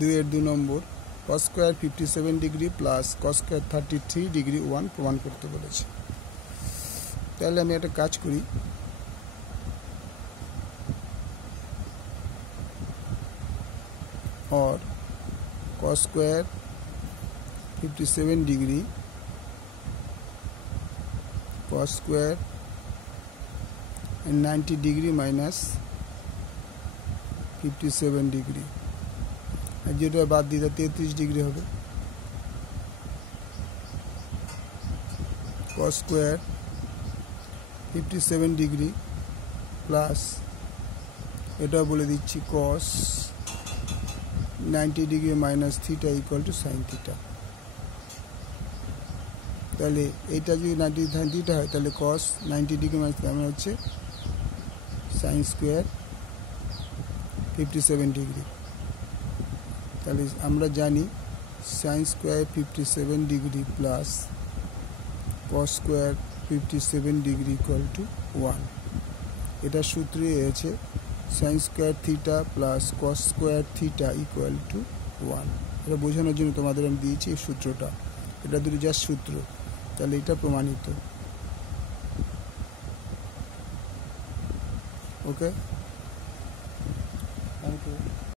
2 এর 2 নম্বর cos square 57 degree plus cos square 33 degree 1 প্রমাণ করতে বলেছে। তাহলে আমি একটা কাজ করি, और cos square 57 degree cos square 90 degree minus 57 degree যেটা বাদ দিলে 33 ডিগ্রি হবে। cos स्क्वायर 57 डिग्री प्लस এটা বলে দিচ্ছি cos 90 degree minus theta equal to sine theta. তাহলে এটা যদি 90 sin थीटा হয় তাহলে cos 90 डिग्री माइनस মানে হচ্ছে sin স্কয়ার 57 डिग्री। তাহলে আমরা জানি sin square 57 degree plus cos square 57 degree equal to 1। এটা সূত্রে আছে sin square theta plus cos square theta equal to 1। এটা বোঝানোর জন্য তোমাদের আমি দিয়েছি এই সূত্রটা, এটা দুটো জাস্ট সূত্র, তাহলে এটা প্রমাণিত। ওকে, থ্যাংক ইউ।